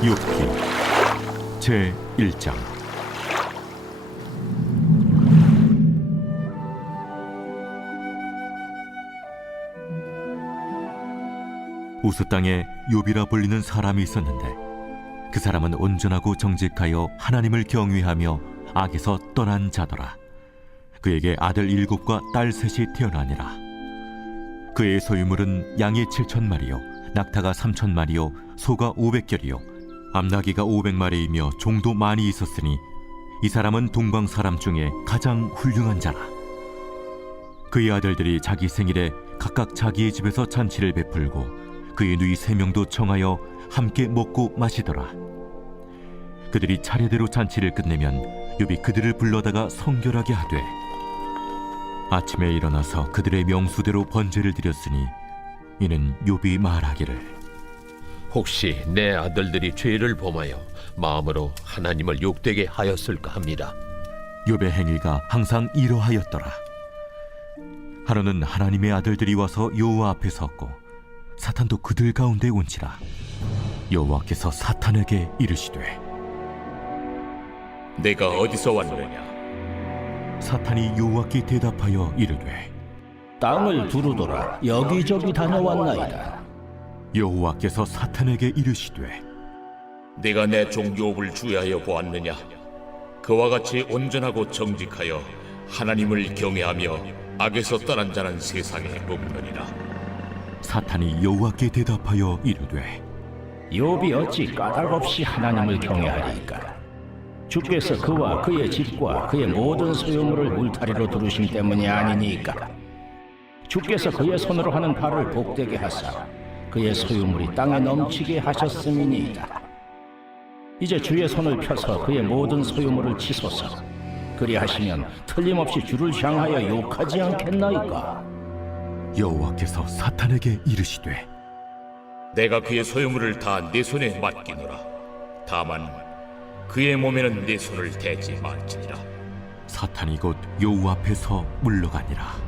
욥기 제1장. 우스 땅에 욥이라 불리는 사람이 있었는데 그 사람은 온전하고 정직하여 하나님을 경외하며 악에서 떠난 자더라. 그에게 아들 7과 딸 3이 태어나니라. 그의 소유물은 양이 7,000마리요 낙타가 3,000마리요 소가 500결이요 암나귀가 500마리이며 종도 많이 있었으니 이 사람은 동방 사람 중에 가장 훌륭한 자라. 그의 아들들이 자기 생일에 각각 자기의 집에서 잔치를 베풀고 그의 누이 3명도 청하여 함께 먹고 마시더라. 그들이 차례대로 잔치를 끝내면 욥이 그들을 불러다가 성결하게 하되 아침에 일어나서 그들의 명수대로 번제를 드렸으니 이는 욥이 말하기를 혹시 내 아들들이 죄를 범하여 마음으로 하나님을 욕되게 하였을까 합니다. 욥의 행위가 항상 이러하였더라. 하루는 하나님의 아들들이 와서 여호와 앞에 섰고 사탄도 그들 가운데 온지라. 여호와께서 사탄에게 이르시되 내가 어디서 왔느냐? 사탄이 여호와께 대답하여 이르되 땅을 두루돌아 여기저기 다녀왔나이다. 여호와께서 사탄에게 이르시되 네가 내 종 욥을 주의하여 보았느냐? 그와 같이 온전하고 정직하여 하나님을 경외하며 악에서 떠난 자는 세상에 없느니라. 사탄이 여호와께 대답하여 이르되 욥이 어찌 까닭없이 하나님을 경외하리이까? 주께서 그와 그의 집과 그의 모든 소유물을 울타리로 두르심 때문이 아니니까. 주께서 그의 손으로 하는 발을 복되게 하사 그의 소유물이 땅에 넘치게 하셨음이니이다. 이제 주의 손을 펴서 그의 모든 소유물을 치소서. 그리하시면 틀림없이 주를 향하여 욕하지 않겠나이까? 여호와께서 사탄에게 이르시되 내가 그의 소유물을 다 내 손에 맡기노라. 다만 그의 몸에는 내 손을 대지 말지니라. 사탄이 곧 여호와 앞에서 물러가니라.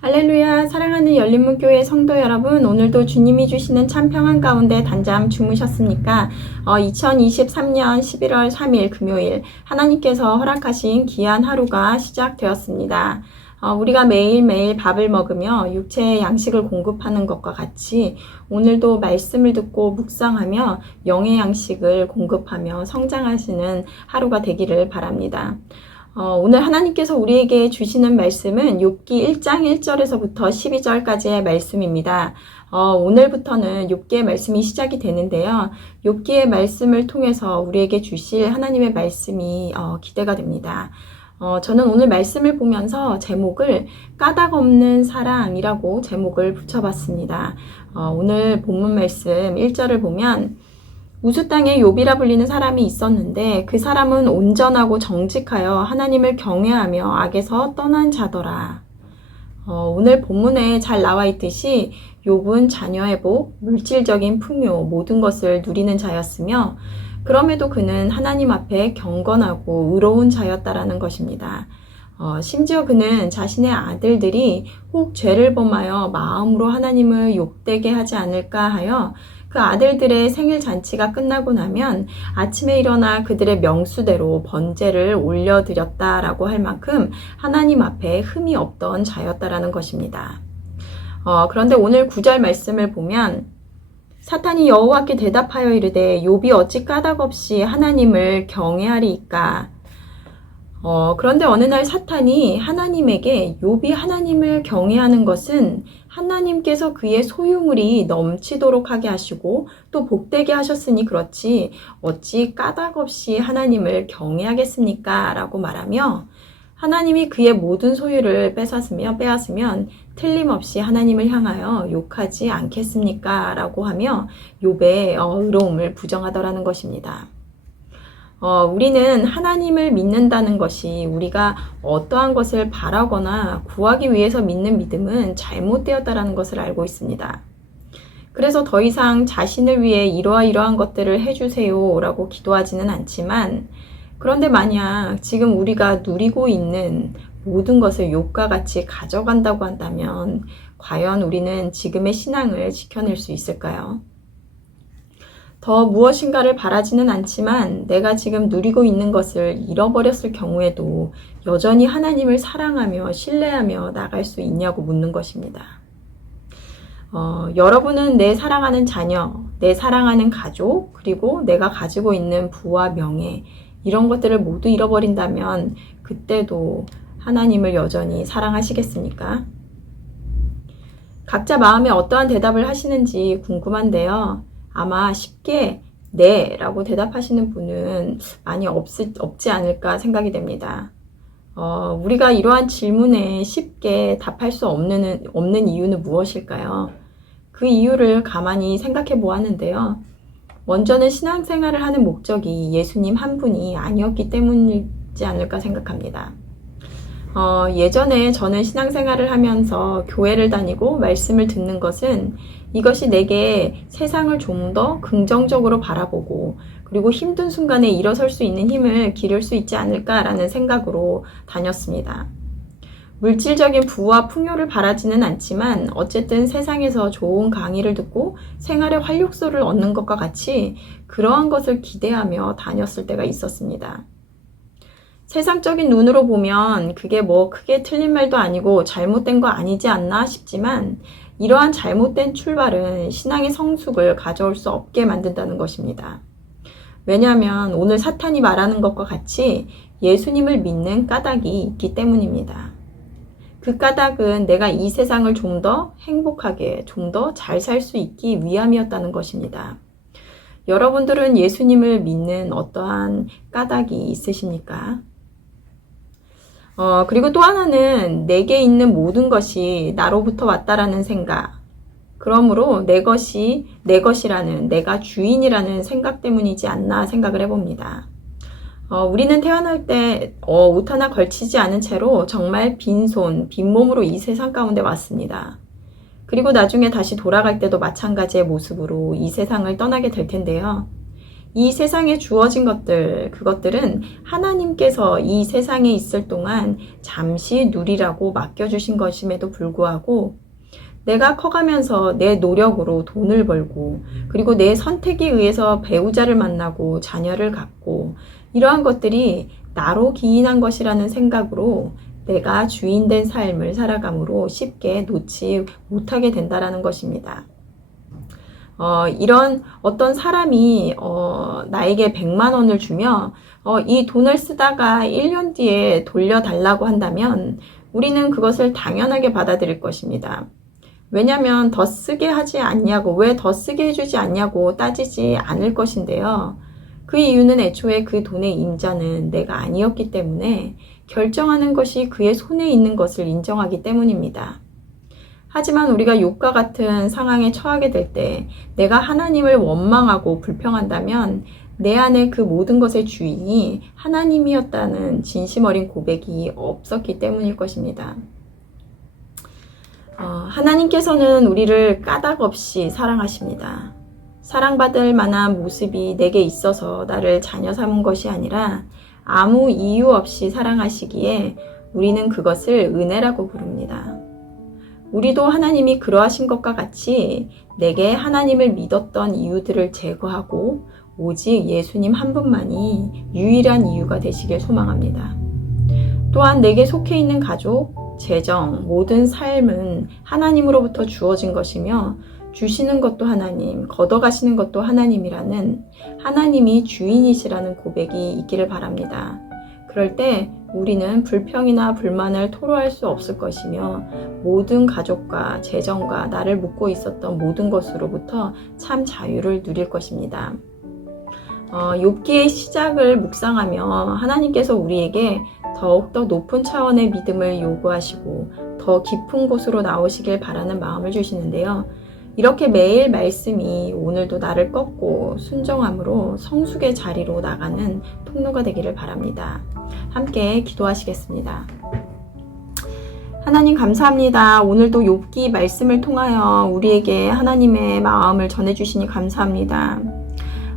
할렐루야. 사랑하는 열린문교회 성도 여러분, 오늘도 주님이 주시는 참 평안 가운데 단잠 주무셨습니까? 2023년 11월 3일 금요일 하나님께서 허락하신 귀한 하루가 시작되었습니다. 우리가 매일매일 밥을 먹으며 육체의 양식을 공급하는 것과 같이 오늘도 말씀을 듣고 묵상하며 영의 양식을 공급하며 성장하시는 하루가 되기를 바랍니다. 오늘 하나님께서 우리에게 주시는 말씀은 욥기 1장 1절에서부터 12절까지의 말씀입니다. 오늘부터는 욥기의 말씀이 시작이 되는데요. 욥기의 말씀을 통해서 우리에게 주실 하나님의 말씀이 기대가 됩니다. 저는 오늘 말씀을 보면서 제목을 까닭 없는 사랑이라고 제목을 붙여봤습니다. 오늘 본문 말씀 1절을 보면 우스 땅에 욥이라 불리는 사람이 있었는데 그 사람은 온전하고 정직하여 하나님을 경외하며 악에서 떠난 자더라. 오늘 본문에 잘 나와 있듯이 욥은 자녀의 복, 물질적인 풍요, 모든 것을 누리는 자였으며 그럼에도 그는 하나님 앞에 경건하고 의로운 자였다라는 것입니다. 심지어 그는 자신의 아들들이 혹 죄를 범하여 마음으로 하나님을 욕되게 하지 않을까 하여 그 아들들의 생일 잔치가 끝나고 나면 아침에 일어나 그들의 명수대로 번제를 올려드렸다라고 할 만큼 하나님 앞에 흠이 없던 자였다라는 것입니다. 그런데 오늘 9절 말씀을 보면 사탄이 여호와께 대답하여 이르되 욥이 어찌 까닭없이 하나님을 경외하리이까? 그런데 어느 날 사탄이 하나님에게 욥이 하나님을 경외하는 것은 하나님께서 그의 소유물이 넘치도록 하게 하시고 또 복되게 하셨으니 그렇지 어찌 까닭없이 하나님을 경외하겠습니까? 라고 말하며 하나님이 그의 모든 소유를 빼앗으면 틀림없이 하나님을 향하여 욕하지 않겠습니까? 라고 하며 욥의 의로움을 부정하더라는 것입니다. 우리는 하나님을 믿는다는 것이 우리가 어떠한 것을 바라거나 구하기 위해서 믿는 믿음은 잘못되었다는 것을 알고 있습니다. 그래서 더 이상 자신을 위해 이러한 것들을 해주세요 라고 기도하지는 않지만 그런데 만약 지금 우리가 누리고 있는 모든 것을 욥과 같이 가져간다고 한다면 과연 우리는 지금의 신앙을 지켜낼 수 있을까요? 더 무엇인가를 바라지는 않지만 내가 지금 누리고 있는 것을 잃어버렸을 경우에도 여전히 하나님을 사랑하며 신뢰하며 나갈 수 있냐고 묻는 것입니다. 여러분은 내 사랑하는 자녀, 내 사랑하는 가족, 그리고 내가 가지고 있는 부와 명예, 이런 것들을 모두 잃어버린다면 그때도 하나님을 여전히 사랑하시겠습니까? 각자 마음에 어떠한 대답을 하시는지 궁금한데요. 아마 쉽게 네 라고 대답하시는 분은 많이 없지 않을까 생각이 됩니다. 우리가 이러한 질문에 쉽게 답할 수 없는 이유는 무엇일까요? 그 이유를 가만히 생각해 보았는데요. 먼저는 신앙생활을 하는 목적이 예수님 한 분이 아니었기 때문이지 않을까 생각합니다. 예전에 저는 신앙생활을 하면서 교회를 다니고 말씀을 듣는 것은 이것이 내게 세상을 좀 더 긍정적으로 바라보고 그리고 힘든 순간에 일어설 수 있는 힘을 기를 수 있지 않을까라는 생각으로 다녔습니다. 물질적인 부와 풍요를 바라지는 않지만 어쨌든 세상에서 좋은 강의를 듣고 생활의 활력소를 얻는 것과 같이 그러한 것을 기대하며 다녔을 때가 있었습니다. 세상적인 눈으로 보면 그게 뭐 크게 틀린 말도 아니고 잘못된 거 아니지 않나 싶지만 이러한 잘못된 출발은 신앙의 성숙을 가져올 수 없게 만든다는 것입니다. 왜냐하면 오늘 사탄이 말하는 것과 같이 예수님을 믿는 까닭이 있기 때문입니다. 그 까닭은 내가 이 세상을 좀 더 행복하게, 좀 더 잘 살 수 있기 위함이었다는 것입니다. 여러분들은 예수님을 믿는 어떠한 까닭이 있으십니까? 그리고 또 하나는 내게 있는 모든 것이 나로부터 왔다라는 생각. 그러므로 내 것이라는, 내가 주인이라는 생각 때문이지 않나 생각을 해봅니다. 우리는 태어날 때 옷 하나 걸치지 않은 채로 정말 빈손, 빈몸으로 이 세상 가운데 왔습니다. 그리고 나중에 다시 돌아갈 때도 마찬가지의 모습으로 이 세상을 떠나게 될 텐데요. 이 세상에 주어진 것들, 그것들은 하나님께서 이 세상에 있을 동안 잠시 누리라고 맡겨주신 것임에도 불구하고 내가 커가면서 내 노력으로 돈을 벌고 그리고 내 선택에 의해서 배우자를 만나고 자녀를 갖고 이러한 것들이 나로 기인한 것이라는 생각으로 내가 주인된 삶을 살아감으로 쉽게 놓지 못하게 된다라는 것입니다. 이런 어떤 사람이 나에게 100만 원을 주며 이 돈을 쓰다가 1년 뒤에 돌려달라고 한다면 우리는 그것을 당연하게 받아들일 것입니다. 왜냐하면 더 쓰게 하지 않냐고, 왜 더 쓰게 해주지 않냐고 따지지 않을 것인데요. 그 이유는 애초에 그 돈의 임자는 내가 아니었기 때문에 결정하는 것이 그의 손에 있는 것을 인정하기 때문입니다. 하지만 우리가 욥과 같은 상황에 처하게 될 때 내가 하나님을 원망하고 불평한다면 내 안에 그 모든 것의 주인이 하나님이었다는 진심 어린 고백이 없었기 때문일 것입니다. 하나님께서는 우리를 까닭 없이 사랑하십니다. 사랑받을 만한 모습이 내게 있어서 나를 자녀 삼은 것이 아니라 아무 이유 없이 사랑하시기에 우리는 그것을 은혜라고 부릅니다. 우리도 하나님이 그러하신 것과 같이 내게 하나님을 믿었던 이유들을 제거하고 오직 예수님 한 분만이 유일한 이유가 되시길 소망합니다. 또한 내게 속해 있는 가족, 재정, 모든 삶은 하나님으로부터 주어진 것이며 주시는 것도 하나님, 걷어가시는 것도 하나님이라는 하나님이 주인이시라는 고백이 있기를 바랍니다. 그럴 때 우리는 불평이나 불만을 토로할 수 없을 것이며 모든 가족과 재정과 나를 묶고 있었던 모든 것으로부터 참 자유를 누릴 것입니다. 욥기의 시작을 묵상하며 하나님께서 우리에게 더욱더 높은 차원의 믿음을 요구하시고 더 깊은 곳으로 나오시길 바라는 마음을 주시는데요. 이렇게 매일 말씀이 오늘도 나를 꺾고 순정함으로 성숙의 자리로 나가는 통로가 되기를 바랍니다. 함께 기도하시겠습니다. 하나님 감사합니다. 오늘도 욥기 말씀을 통하여 우리에게 하나님의 마음을 전해주시니 감사합니다.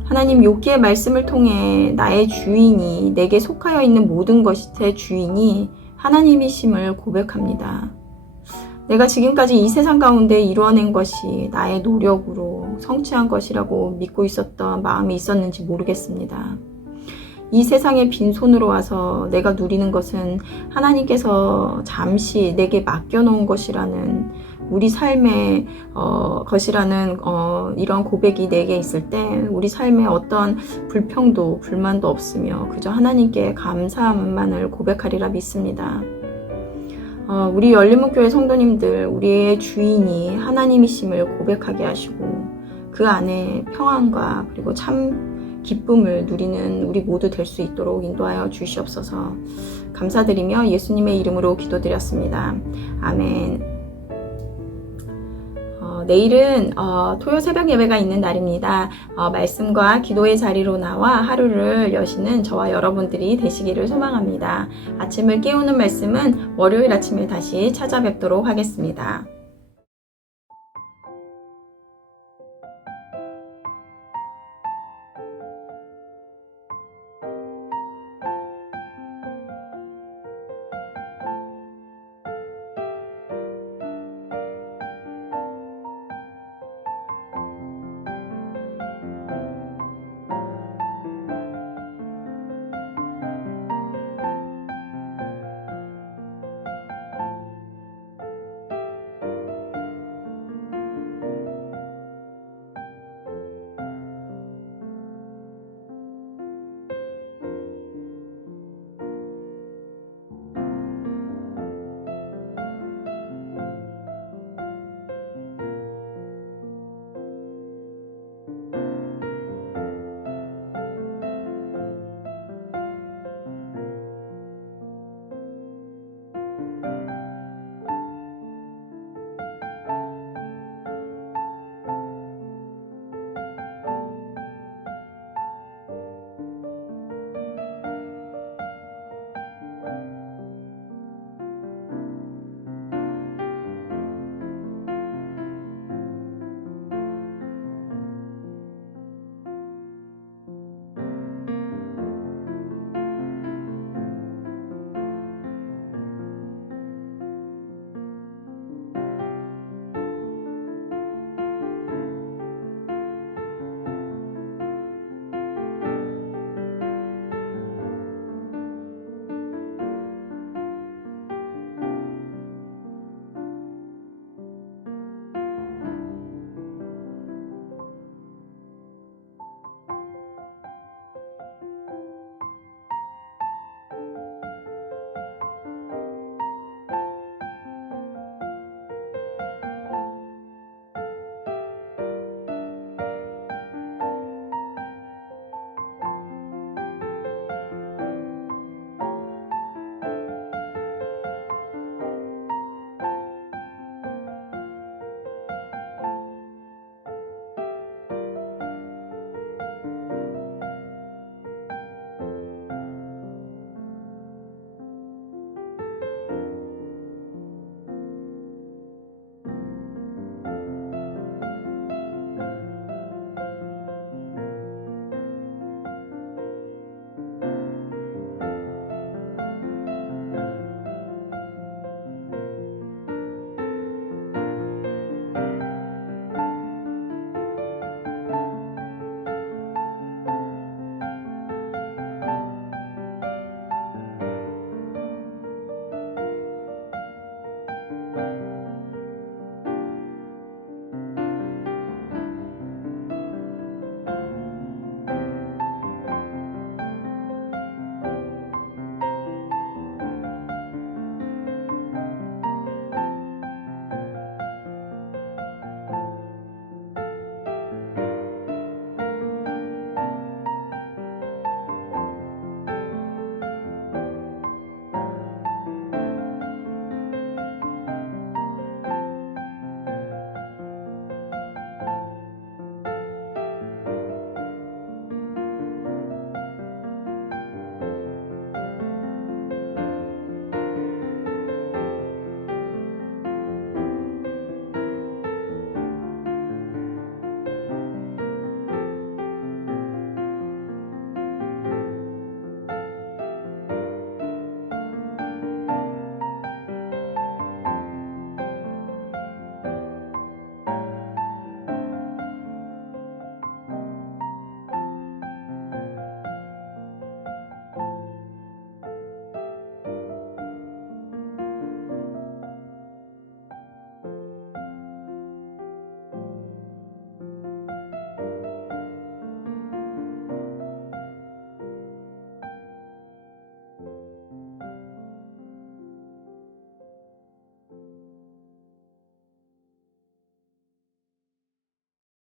하나님 욥기의 말씀을 통해 나의 주인이 내게 속하여 있는 모든 것의 주인이 하나님이심을 고백합니다. 내가 지금까지 이 세상 가운데 이루어낸 것이 나의 노력으로 성취한 것이라고 믿고 있었던 마음이 있었는지 모르겠습니다. 이 세상에 빈손으로 와서 내가 누리는 것은 하나님께서 잠시 내게 맡겨놓은 것이라는 우리 삶의 것이라는 이런 고백이 내게 있을 때 우리 삶에 어떤 불평도 불만도 없으며 그저 하나님께 감사함만을 고백하리라 믿습니다. 우리 열린목교회 성도님들, 우리의 주인이 하나님이심을 고백하게 하시고 그 안에 평안과 그리고 참 기쁨을 누리는 우리 모두 될 수 있도록 인도하여 주시옵소서. 감사드리며 예수님의 이름으로 기도드렸습니다. 아멘. 내일은 토요 새벽 예배가 있는 날입니다. 말씀과 기도의 자리로 나와 하루를 여시는 저와 여러분들이 되시기를 소망합니다. 아침을 깨우는 말씀은 월요일 아침에 다시 찾아뵙도록 하겠습니다.